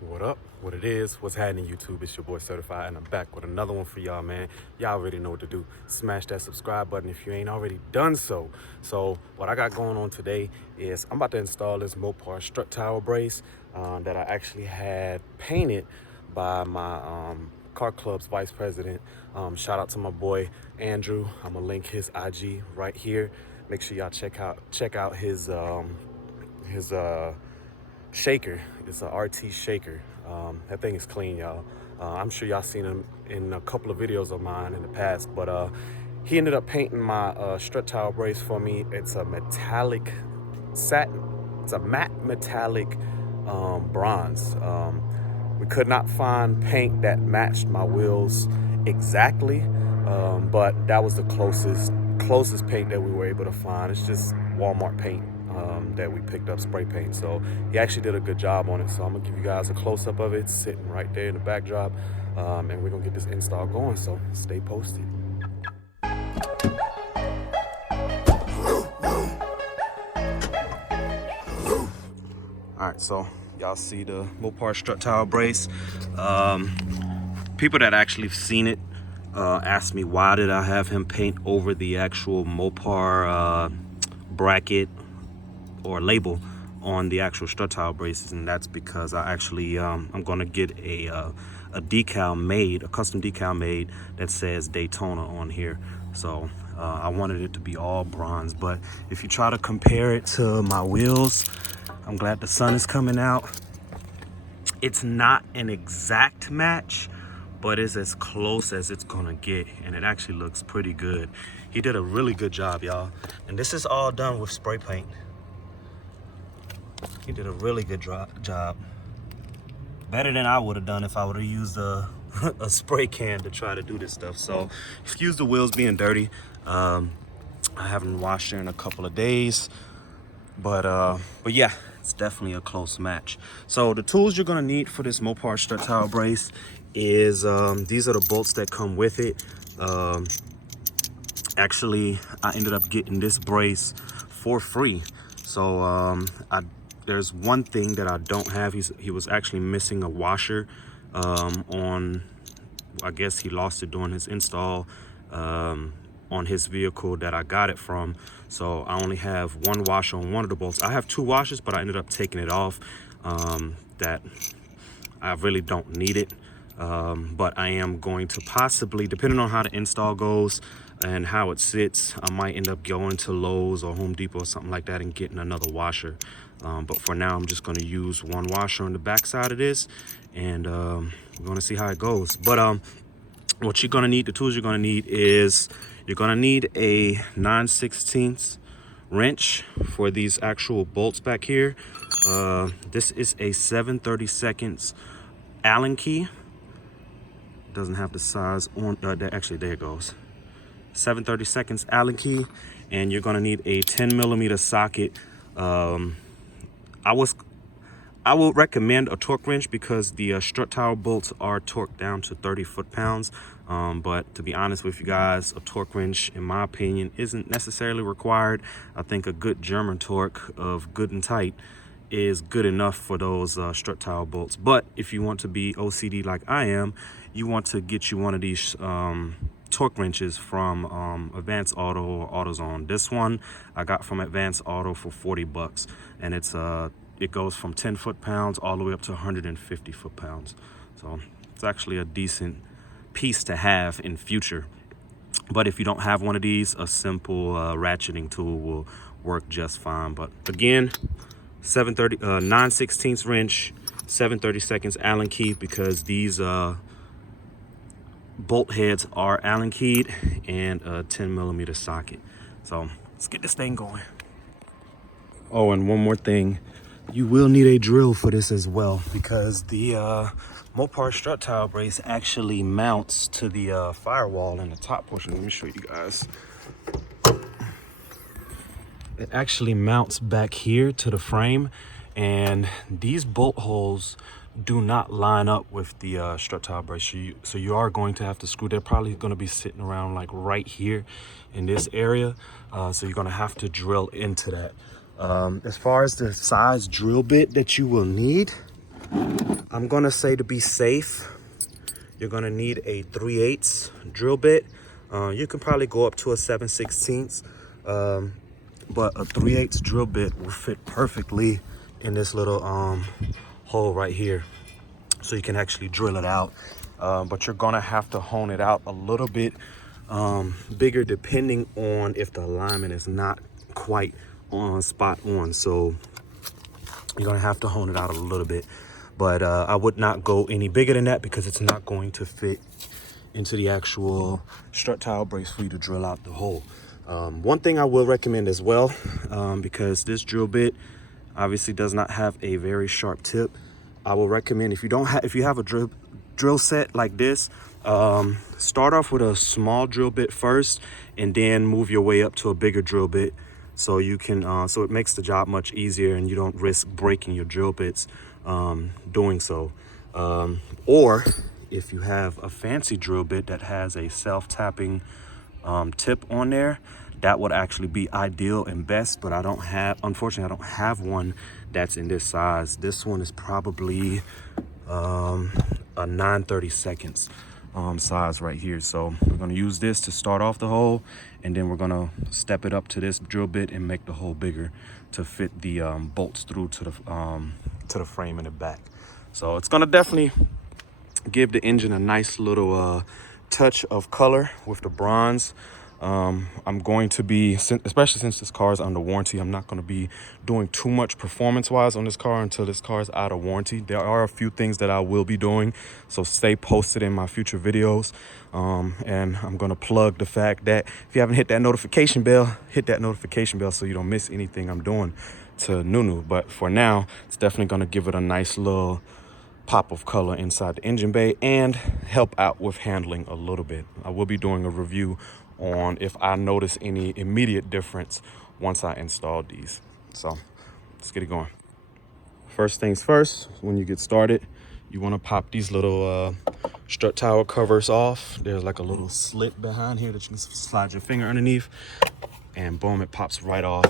What up? What it is? What's happening, YouTube? It's your boy Srtfied, and I'm back with another one for y'all, man. Y'all already know what to do. Smash that subscribe button if you ain't already done so. So what I got going on today is I'm about to install this MOPAR Strut tower brace that I actually had painted by my car club's vice president. Shout out to my boy Andrew. I'm gonna link his IG right here. Make sure y'all check out his shaker. It's a RT shaker. That thing is clean, y'all. I'm sure y'all seen him in a couple of videos of mine in the past, but he ended up painting my strut towel brace for me. It's a metallic satin. It's a matte metallic bronze. We could not find paint that matched my wheels exactly, but that was the closest paint that we were able to find. It's just Walmart paint that we picked up, spray paint. So he actually did a good job on it. So I'm gonna give you guys a close-up of it, sitting right there in the backdrop, and we're gonna get this install going. So stay posted. All right, so y'all see the MOPAR strut tower brace. People that actually seen it asked me why did I have him paint over the actual MOPAR bracket or label on the actual strut towel braces, and that's because I actually I'm gonna get a decal made, a custom decal made that says Daytona on here. So I wanted it to be all bronze, but if you try to compare it to my wheels, I'm glad the sun is coming out. It's not an exact match, but it's as close as it's gonna get, and it actually looks pretty good. He did a really good job, y'all, and this is all done with spray paint. He did a really good job. Better than I would have done if I would have used a spray can to try to do this stuff. So excuse the wheels being dirty. I haven't washed her in a couple of days, but yeah, it's definitely a close match. So the tools you're gonna need for this MOPAR strut tower brace is these are the bolts that come with it. Actually, I ended up getting this brace for free. So there's one thing that I don't have. He was actually missing a washer on, I guess he lost it during his install on his vehicle that I got it from. So I only have one washer on one of the bolts. I have two washers, but I ended up taking it off. That I really don't need it. But I am going to possibly, depending on how the install goes and how it sits, I might end up going to Lowe's or Home Depot or something like that and getting another washer. But for now, I'm just going to use one washer on the back side of this, and we're going to see how it goes. But what you're going to need, the tools you're going to need is, you're going to need a 9/16 wrench for these actual bolts back here. This is a 7/32 Allen key. Doesn't have the size on, actually there it goes. 7/32 Allen key, and you're gonna need a 10mm socket. I would recommend a torque wrench because the strut tower bolts are torqued down to 30 foot-pounds. But to be honest with you guys, a torque wrench, in my opinion, isn't necessarily required. I think a good German torque of good and tight is good enough for those strut tower bolts. But if you want to be OCD like I am, you want to get you one of these torque wrenches from Advance Auto or AutoZone. This one I got from Advance Auto for 40 bucks, and it goes from 10 foot-pounds all the way up to 150 foot-pounds. So it's actually a decent piece to have in future. But if you don't have one of these, a simple ratcheting tool will work just fine. But again, 9/16 wrench, 7/32 Allen key, because these bolt heads are Allen keyed, and a 10mm socket. So let's get this thing going. Oh, and one more thing, you will need a drill for this as well, because the MOPAR strut tower brace actually mounts to the firewall in the top portion. Let me show you guys. It actually mounts back here to the frame, and these bolt holes do not line up with the strut tower brace. So you are going to have to screw. They're probably going to be sitting around like right here in this area. So you're going to have to drill into that. As far as the size drill bit that you will need, I'm gonna say, to be safe, you're gonna need a 3/8 drill bit. You can probably go up to a 7/16, but a 3/8 drill bit will fit perfectly in this little hole right here, so you can actually drill it out. But you're gonna have to hone it out a little bit bigger, depending on if the alignment is not quite on spot on. So you're gonna have to hone it out a little bit, but I would not go any bigger than that, because it's not going to fit into the actual strut tile brace for you to drill out the hole. One thing I will recommend as well, because this drill bit obviously does not have a very sharp tip, I will recommend, if you have a drill set like this, start off with a small drill bit first, and then move your way up to a bigger drill bit, so you can so it makes the job much easier, and you don't risk breaking your drill bits doing so. Or if you have a fancy drill bit that has a self-tapping tip on there, that would actually be ideal and best. But unfortunately, I don't have one that's in this size. This one is probably a 9/32 size right here. So we're going to use this to start off the hole, and then we're going to step it up to this drill bit and make the hole bigger to fit the bolts through to the frame in the back. So it's going to definitely give the engine a nice little touch of color with the bronze. I'm going to be, especially since this car is under warranty, I'm not going to be doing too much performance wise on this car until this car is out of warranty. There are a few things that I will be doing, so stay posted in my future videos. And I'm going to plug the fact that if you haven't hit that notification bell, hit that notification bell so you don't miss anything I'm doing to Nunu. But for now, it's definitely going to give it a nice little pop of color inside the engine bay and help out with handling a little bit. I will be doing a review on if I notice any immediate difference once I install these. So let's get it going. First things first, when you get started, you want to pop these little strut tile covers off. There's like a little slit behind here that you can slide your finger underneath, and boom, it pops right off.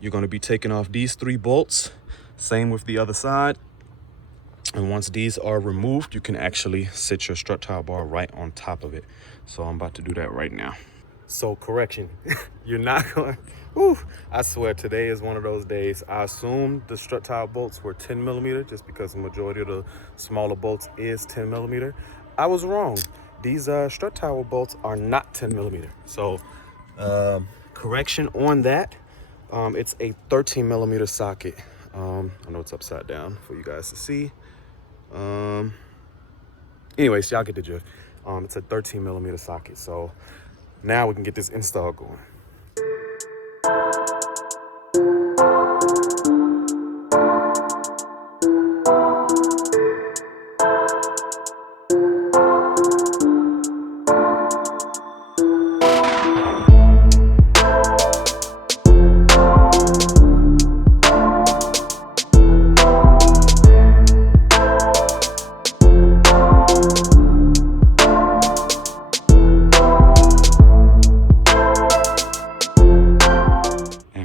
You're going to be taking off these 3 bolts, same with the other side. And once these are removed, you can actually sit your strut tile bar right on top of it. So I'm about to do that right now. So correction, you're not going, I swear today is one of those days. I assumed the strut tile bolts were 10mm just because the majority of the smaller bolts is 10mm. I was wrong. These strut tile bolts are not 10mm. So correction on that, it's a 13mm socket. I know it's upside down for you guys to see. Anyways, y'all get the drift. It's a 13mm socket. So now we can get this install going.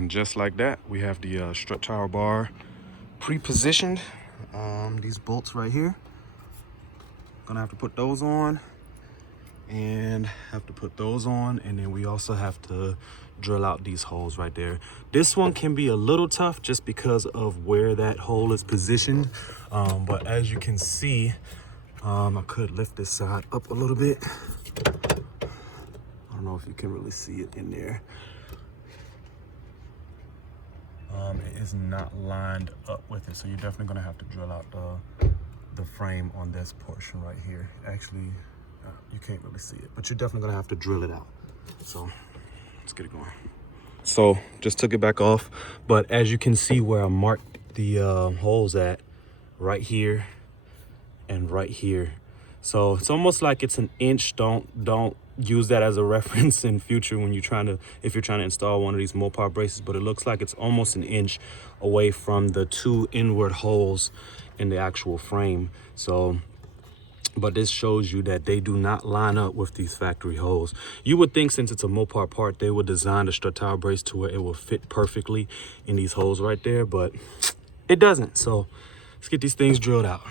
Just like that, we have the strut tile bar pre-positioned. These bolts right here, gonna have to put those on, and have to put those on, and then we also have to drill out these holes right there. This one can be a little tough just because of where that hole is positioned, but as you can see, I could lift this side up a little bit. I don't know if you can really see it in there. It is not lined up with it, so you're definitely going to have to drill out the frame on this portion right here. Actually, you can't really see it, but you're definitely going to have to drill it out. So let's get it going. So just took it back off, but as you can see where I marked the holes at, right here and right here. So it's almost like it's an inch. Don't use that as a reference in future when if you're trying to install one of these MOPAR braces, but it looks like it's almost an inch away from the 2 inward holes in the actual frame. So, but this shows you that they do not line up with these factory holes. You would think since it's a MOPAR part, they would design the strut tile brace to where it will fit perfectly in these holes right there, but it doesn't. So let's get these things drilled out.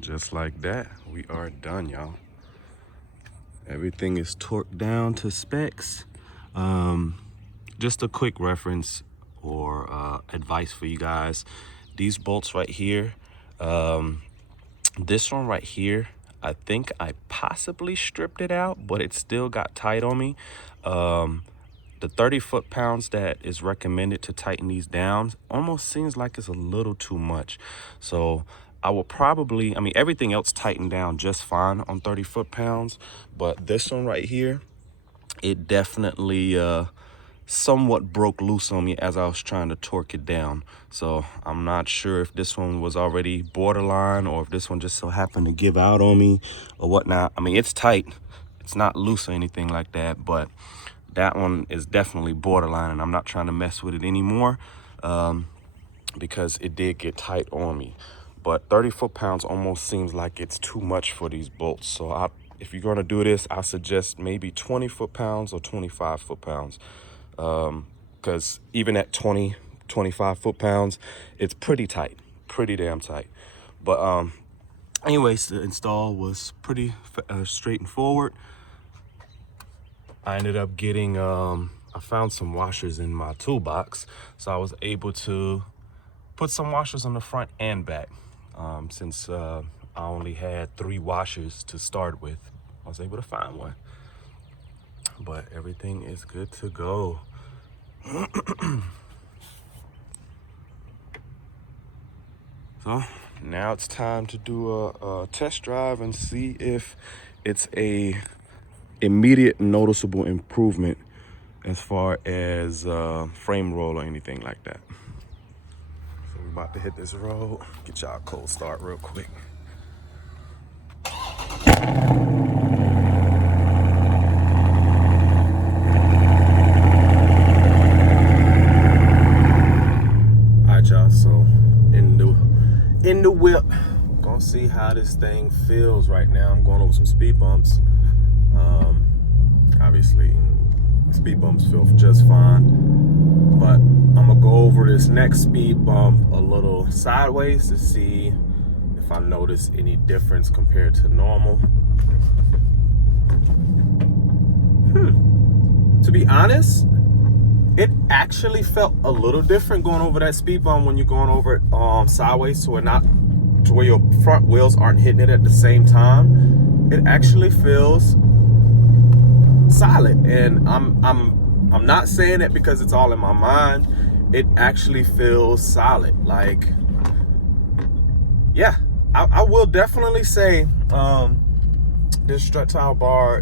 Just like that, we are done, y'all. Everything is torqued down to specs. Just a quick reference or advice for you guys. These bolts right here, this one right here, I think I possibly stripped it out, but it still got tight on me. The 30 foot-pounds that is recommended to tighten these down almost seems like it's a little too much. So I will probably, I mean, everything else tightened down just fine on 30 foot-pounds, but this one right here, it definitely somewhat broke loose on me as I was trying to torque it down. So I'm not sure if this one was already borderline or if this one just so happened to give out on me or whatnot. I mean, it's tight. It's not loose or anything like that, but that one is definitely borderline, and I'm not trying to mess with it anymore because it did get tight on me. But 30 foot-pounds almost seems like it's too much for these bolts. So if you're gonna do this, I suggest maybe 20 foot-pounds or 25 foot-pounds. Because even at 20, 25 foot-pounds, it's pretty tight, pretty damn tight. But anyways, the install was pretty straight and forward. I ended up getting, I found some washers in my toolbox. So I was able to put some washers on the front and back. Since I only had 3 washers to start with, I was able to find one. But everything is good to go. So now it's time to do a test drive and see if it's a immediate noticeable improvement as far as frame roll or anything like that. So we're about to hit this road, get y'all a cold start real quick. Y'all, so in the whip, gonna see how this thing feels right now. I'm going over some speed bumps. Obviously speed bumps feel just fine, but I'm gonna go over this next speed bump a little sideways to see if I notice any difference compared to normal. To be honest, it actually felt a little different going over that speed bump when you're going over it sideways to where your front wheels aren't hitting it at the same time. It actually feels solid, and I'm not saying it because it's all in my mind. It actually feels solid. Like, yeah, I will definitely say this strut tile bar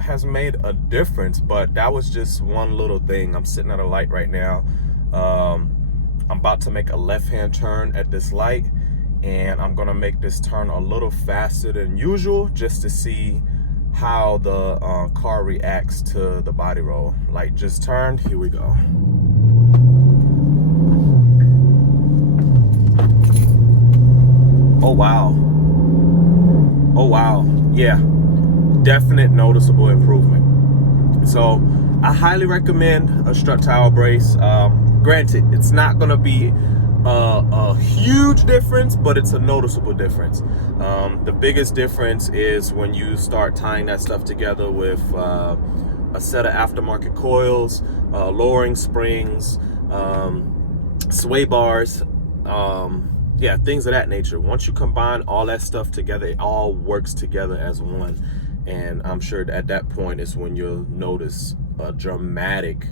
has made a difference, but that was just one little thing. I'm sitting at a light right now. I'm about to make a left-hand turn at this light, and I'm gonna make this turn a little faster than usual just to see how the car reacts to the body roll. Light just turned, here we go. Oh wow. Oh wow. Yeah, definite noticeable improvement. So I highly recommend a strut tile brace. Granted, it's not gonna be a huge difference, but it's a noticeable difference. The biggest difference is when you start tying that stuff together with a set of aftermarket coils, lowering springs, sway bars, yeah, things of that nature. Once you combine all that stuff together, it all works together as one. And I'm sure at that point is when you'll notice a dramatic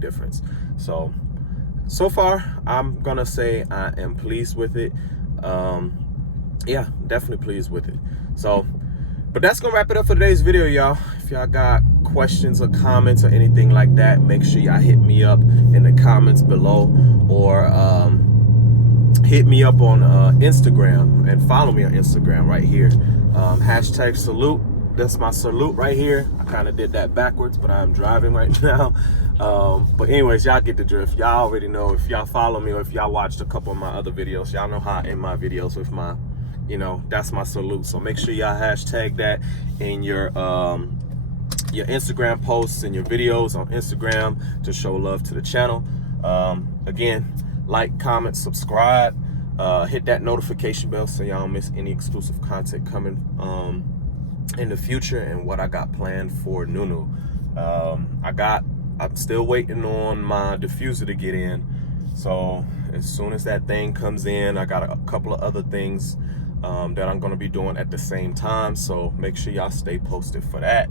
difference. So far, I'm gonna say I am pleased with it. Yeah, definitely pleased with it. So, but that's gonna wrap it up for today's video, y'all. If y'all got questions or comments or anything like that, make sure y'all hit me up in the comments below, or hit me up on Instagram and follow me on Instagram right here. Hashtag salute. That's my salute right here. I kind of did that backwards, but I'm driving right now. But anyways, y'all get the drift. Y'all already know. If y'all follow me or if y'all watched a couple of my other videos, y'all know how I end my videos with my, you know, that's my salute. So make sure y'all hashtag that in your Instagram posts and your videos on Instagram to show love to the channel. Again, like, comment, subscribe, hit that notification bell so y'all don't miss any exclusive content coming in the future and what I got planned for Nunu. I'm still waiting on my diffuser to get in. So as soon as that thing comes in, I got a couple of other things that I'm gonna be doing at the same time. So make sure y'all stay posted for that.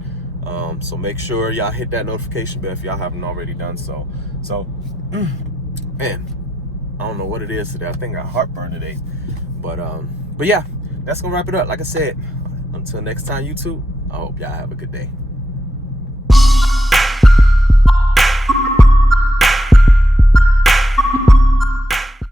So make sure y'all hit that notification bell if y'all haven't already done so. So, man, I don't know what it is today. I think I got heartburn today. But yeah, that's gonna wrap it up. Like I said, until next time, YouTube, I hope y'all have a good day.